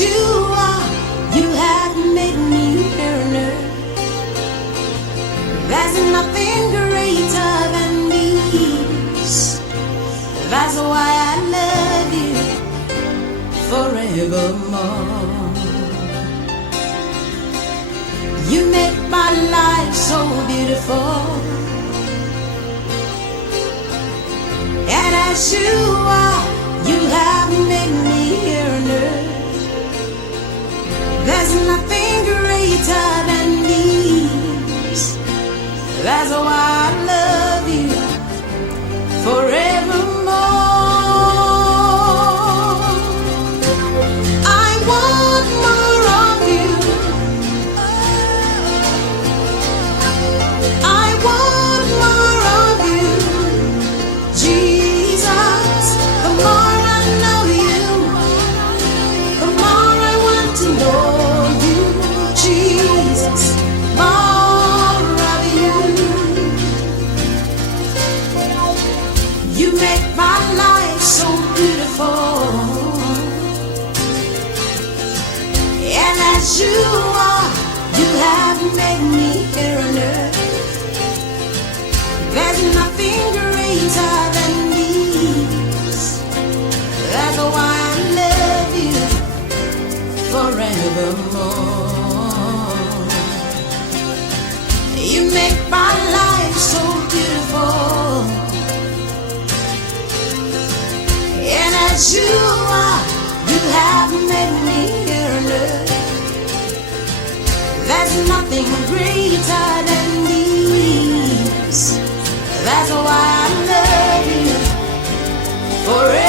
as you are, you have made me here on earth. There's nothing greater than these. That's why I love you forevermore. You make my life so beautiful. And as you are, you have made me here on earth. There's nothing greater than these. That's why I love you forevermore. I want more of you. I want more of you, Jesus. The more I know you, the more I want to know you, Jesus. More of you. You make my life so beautiful. And as you are, you have made me here on earth. There's nothing greater than these. That's why I love you forevermore. You make my life so beautiful. And as you are, you have made me here on earth. There's nothing greater than these. That's why I love you forever.